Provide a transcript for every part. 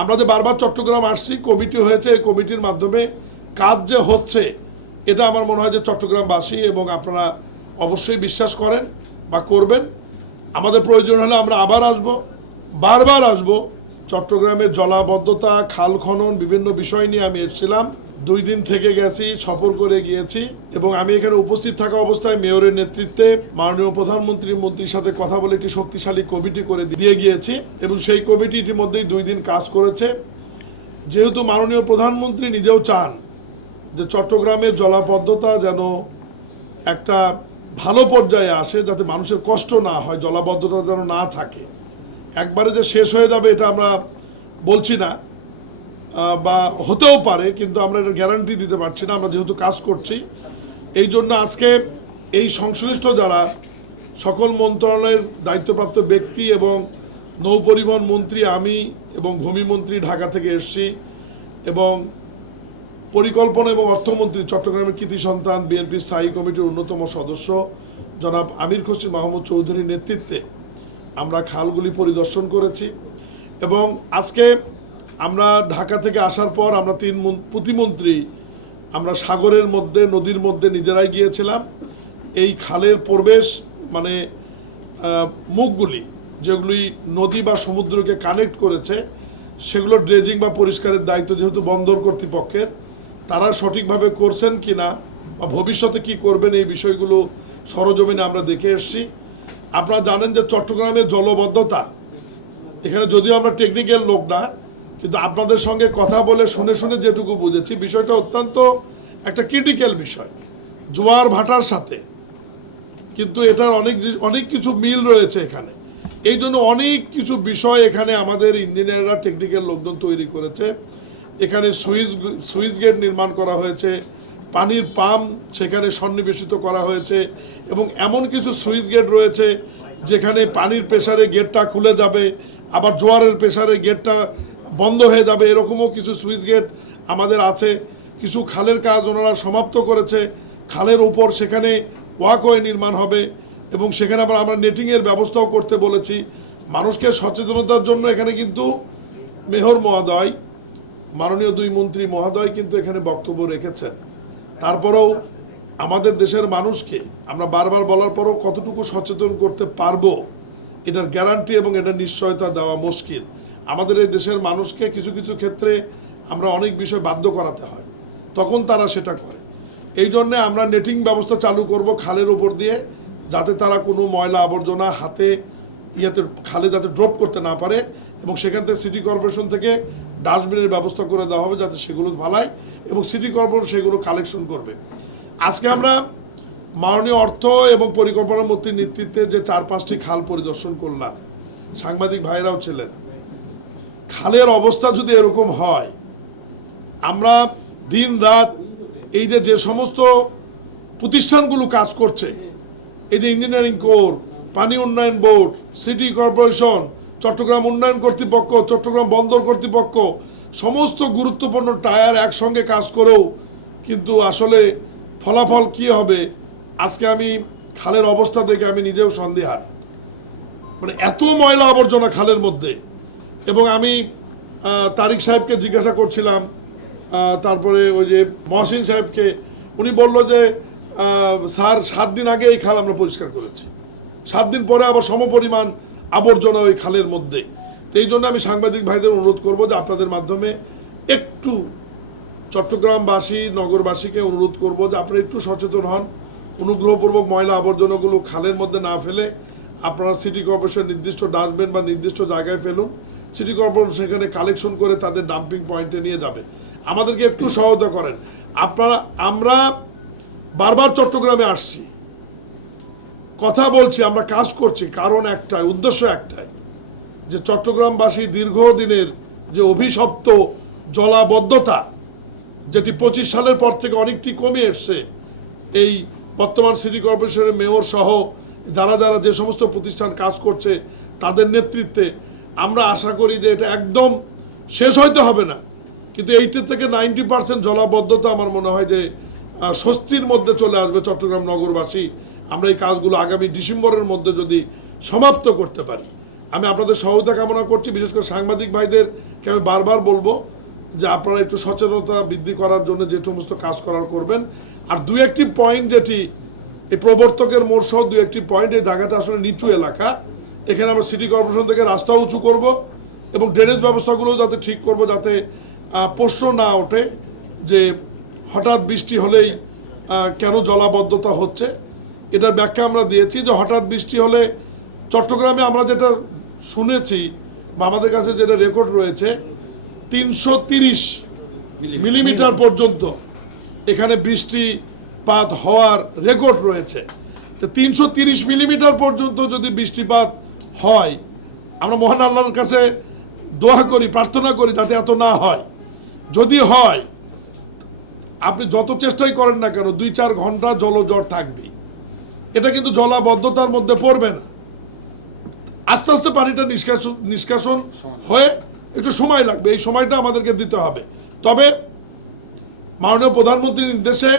আমরা যে বারবার চট্টগ্রাম আসছি, কমিটি হয়েছে, এই কমিটির মাধ্যমে কাজ যে হচ্ছে এটা আমার মনে হয় যে চট্টগ্রামবাসী এবং আপনারা অবশ্যই বিশ্বাস করেন বা করবেন। আমাদের প্রয়োজন হলে আমরা আবার আসব, বারবার আসব। চট্টগ্রামের জলাবদ্ধতা, খাল খনন, বিভিন্ন বিষয় নিয়ে আমি এসেছিলাম, 2 দিন থেকে গেছি, সফর করে গিয়েছি এবং আমি এখানে উপস্থিত থাকা অবস্থায় মেয়রের নেতৃত্বে মাননীয় মন্ত্রীর সাথে কথা বলে একটি শক্তিশালী কমিটি করে দিয়ে গিয়েছি এবং সেই কমিটি ইতিমধ্যেই 2 দিন কাজ করেছে। যেহেতু মাননীয় প্রধানমন্ত্রী নিজেও চান যে চট্টগ্রামের জলাবদ্ধতা যেন একটা ভালো পর্যায়ে আসে, যাতে মানুষের কষ্ট না হয়, জলাবদ্ধতা যেন না থাকে, একবারে যে শেষ হয়ে যাবে এটা আমরা বলছি না, বা হতেও পারে, কিন্তু আমরা এটা গ্যারান্টি দিতে পারছি না। আমরা যেহেতু কাজ করছি, এই জন্য আজকে এই সংশ্লিষ্ট যারা সকল মন্ত্রণালয়ের দায়িত্বপ্রাপ্ত ব্যক্তি এবং নৌপরিবহন মন্ত্রী, আমি এবং ভূমিমন্ত্রী ঢাকা থেকে এসেছি এবং পরিকল্পনা এবং অর্থমন্ত্রী চট্টগ্রামের কৃতি সন্তান বিএনপির স্থায়ী কমিটির অন্যতম সদস্য জনাব আমির খসরু মাহমুদ চৌধুরীর নেতৃত্বে আমরা খালগুলি পরিদর্শন করেছি এবং আজকে আমরা ঢাকা থেকে আসার পর আমরা 3 প্রতিমন্ত্রী আমরা সাগরের মধ্যে, নদীর মধ্যে নিজেরাই গিয়েছিলাম। এই খালের প্রবেশ মানে মুখগুলি যেগুলি নদী বা সমুদ্রকে কানেক্ট করেছে, সেগুলো ড্রেজিং বা পরিষ্কারের দায়িত্ব যেহেতু বন্দর কর্তৃপক্ষের, তারা সঠিকভাবে করছেন কি না বা ভবিষ্যতে কি করবেন এই বিষয়গুলো সরজমিনে আমরা দেখে এসেছি। আপনারা জানেন যে চট্টগ্রামের জলবদ্ধতা, এখানে যদিও আমরা টেকনিক্যাল লোক না, কিন্তু আপনাদের সঙ্গে কথা বলে শুনে শুনে যেটুকু বুঝেছি, বিষয়টা অত্যন্ত একটা ক্রিটিক্যাল বিষয় জোয়ার ভাটার সাথে, কিন্তু এটার অনেক কিছু মিল রয়েছে এখানে। এই জন্য অনেক কিছু বিষয় এখানে আমাদের ইঞ্জিনিয়াররা, টেকনিক্যাল লোকজন তৈরি করেছে। এখানে সুইচ গেট নির্মাণ করা হয়েছে, পানির পাম্প সেখানে সন্নিবেশিত করা হয়েছে এবং এমন কিছু সুইচ গেট রয়েছে যেখানে পানির প্রেসারে গেটটা খুলে যাবে, আবার জোয়ারের প্রেসারে গেটটা বন্ধ হয়ে যাবে, এরকমও কিছু সুইচ গেট আমাদের আছে। কিছু খালের কাজ ওনারা সমাপ্ত করেছে, খালের উপর সেখানে ওয়াকওয়ে নির্মাণ হবে এবং সেখানে আবার আমরা নেটিংয়ের ব্যবস্থাও করতে বলেছি। মানুষকে সচেতনতার জন্য এখানে কিন্তু মেয়র মহোদয়, মাননীয় 2 মন্ত্রী মহোদয় কিন্তু এখানে বক্তব্য রেখেছেন। তারপরেও আমাদের দেশের মানুষকে আমরা বারবার বলার পরও কতটুকু সচেতন করতে পারবো এটার গ্যারান্টি এবং এটার নিশ্চয়তা দেওয়া মুশকিল। আমাদের এই দেশের মানুষকে কিছু কিছু ক্ষেত্রে আমরা অনেক বিষয় বাধ্য করাতে হয়, তখন তারা সেটা করে। এই জন্যে আমরা নেটিং ব্যবস্থা চালু করব খালের উপর দিয়ে, যাতে তারা কোনো ময়লা আবর্জনা হাতে খালে যাতে ড্রপ করতে না পারে এবং সেখান থেকে সিটি কর্পোরেশন থেকে ডাস্টবিনের ব্যবস্থা করে দেওয়া হবে যাতে সেগুলো ভালায় এবং সিটি কর্পোরেশন সেগুলো কালেকশন করবে। আজকে আমরা মাননীয় অর্থ এবং পরিকল্পনা মন্ত্রীর নেতৃত্বে যে 4-5টি খাল পরিদর্শন করলাম, সাংবাদিক ভাইরাও ছিলেন। খালের অবস্থা যদি এরকম হয়, আমরা দিন রাত এই যে সমস্ত প্রতিষ্ঠানগুলো কাজ করছে, এই যে ইঞ্জিনিয়ারিং কোর, পানি উন্নয়ন বোর্ড, সিটি কর্পোরেশন, চট্টগ্রাম উন্নয়ন কর্তৃপক্ষ, চট্টগ্রাম বন্দর কর্তৃপক্ষ, সমস্ত গুরুত্বপূর্ণ টায়ার একসঙ্গে কাজ করেও কিন্তু আসলে ফলাফল কি হবে, আজকে আমি খালের অবস্থা দেখে আমি নিজেও সন্দিহান। মানে এত ময়লা আবর্জনা খালের মধ্যে। এবং আমি তারিক সাহেবকে জিজ্ঞাসা করছিলাম, তারপরে ওই যে মহসিন সাহেবকে, উনি বলল যে স্যার 7 দিন আগে এই খাল আমরা পরিষ্কার করেছি, 7 দিন পরে আবার সমপরিমাণ আবর্জনা ওই খালের মধ্যে। তো এই জন্য আমি সাংবাদিক ভাইদের অনুরোধ করব যে আপনাদের মাধ্যমে একটু চট্টগ্রামবাসী, নগরবাসীকে অনুরোধ করব যে আপনারা একটু সচেতন হন, অনুগ্রহপূর্বক ময়লা আবর্জনাগুলো খালের মধ্যে না ফেলে আপনারা সিটি কর্পোরেশন নির্দিষ্ট ডাস্টবিন বা নির্দিষ্ট জায়গায় ফেলুন। সিটি কর্পোরেশন সেখানে কালেকশন করে তাদের ডাম্পিং পয়েন্টে নিয়ে যাবে। আমাদেরকে একটু সহায়তা করেন আপনারা। আমরা বারবার চট্টগ্রামে আসছি, কথা বলছি, আমরা কাজ করছি, কারণ একটাই, উদ্দেশ্য একটাই, যে চট্টগ্রামবাসী দীর্ঘদিনের যে অভিশপ্ত জলাবদ্ধতা, যেটি 25 সালের পর থেকে অনেকটি কমে এসছে, এই বর্তমান সিটি কর্পোরেশনের মেয়র সহ যারা যারা যে সমস্ত প্রতিষ্ঠান কাজ করছে তাদের নেতৃত্বে আমরা আশা করি যে এটা একদম শেষ হইতে হবে না, কিন্তু 80 থেকে 90% জলাবদ্ধতা আমার মনে হয় যে স্বস্তির মধ্যে চলে আসবে চট্টগ্রাম নগরবাসী। আমরা এই কাজগুলো আগামী ডিসেম্বরের মধ্যে যদি সমাপ্ত করতে পারি, আমি আপনাদের সহায়তা কামনা করছি। বিশেষ করে সাংবাদিক ভাইদেরকে আমি বারবার বলবো যে আপনারা একটু সচেতনতা বৃদ্ধি করার জন্য যে সমস্ত কাজ করার করবেন। আর দু একটি পয়েন্ট যেটি এই প্রবর্তকের মোড় সহ দু একটি পয়েন্ট, এই জায়গাটা আসলে নিচু এলাকা, এখানে আমরা সিটি কর্পোরেশন থেকে রাস্তা উঁচু করব এবং ড্রেনেজ ব্যবস্থাগুলো যাতে ঠিক করব, যাতে প্রশ্ন না ওঠে যে হঠাৎ বৃষ্টি হলেই কেন জলাবদ্ধতা হচ্ছে। এটার ব্যাখ্যা আমরা দিয়েছি যে হঠাৎ বৃষ্টি হলে চট্টগ্রামে আমরা যেটা শুনেছি বা আমাদের কাছে যেটা রেকর্ড রয়েছে 330 মিলিমিটার পর্যন্ত এখানে বৃষ্টিপাত হওয়ার রেকর্ড রয়েছে। তো 330 মিলিমিটার পর্যন্ত যদি বৃষ্টিপাত হয়, আমরা মহান আল্লাহর কাছে দোয়া করি, প্রার্থনা করি যাতে এত না হয়। যদি হয়, আপনি যত চেষ্টাই করেন না কেন 2-4 ঘন্টা জলজট থাকবেই। এটা কিন্তু জলাবদ্ধতার মধ্যে পড়বে না। আস্তে আস্তে পানিটা নিষ্কাশন হয়ে একটু সময় লাগবে, এই সময়টা আমাদেরকে দিতে হবে। তবে মাননীয় প্রধানমন্ত্রীর নির্দেশে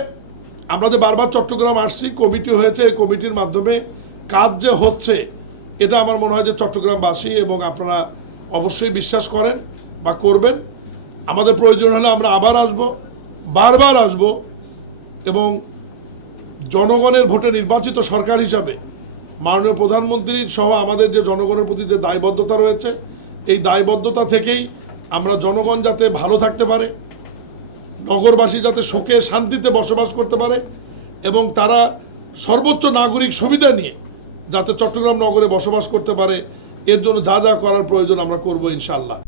আমরা যে বারবার চট্টগ্রাম আসছি, কমিটি হয়েছে, এই কমিটির মাধ্যমে কাজ যে হচ্ছে এটা আমার মনে হয় যে চট্টগ্রামবাসী এবং আপনারা অবশ্যই বিশ্বাস করেন বা করবেন। আমাদের প্রয়োজন হলে আমরা আবার আসব, বারবার আসব এবং জনগণের ভোটে নির্বাচিত সরকার হিসাবে মাননীয় প্রধানমন্ত্রীর সহ আমাদের যে জনগণের প্রতি যে দায়বদ্ধতা রয়েছে, এই দায়বদ্ধতা থেকেই আমরা জনগণ যাতে ভালো থাকতে পারে, নগরবাসী যাতে সুখে শান্তিতে বসবাস করতে পারে এবং তারা সর্বোচ্চ নাগরিক সুবিধা নিয়ে যাতে চট্টগ্রাম নগরে বসবাস করতে পারে, এর জন্য যা যা করার প্রয়োজন আমরা করব ইনশাআল্লাহ।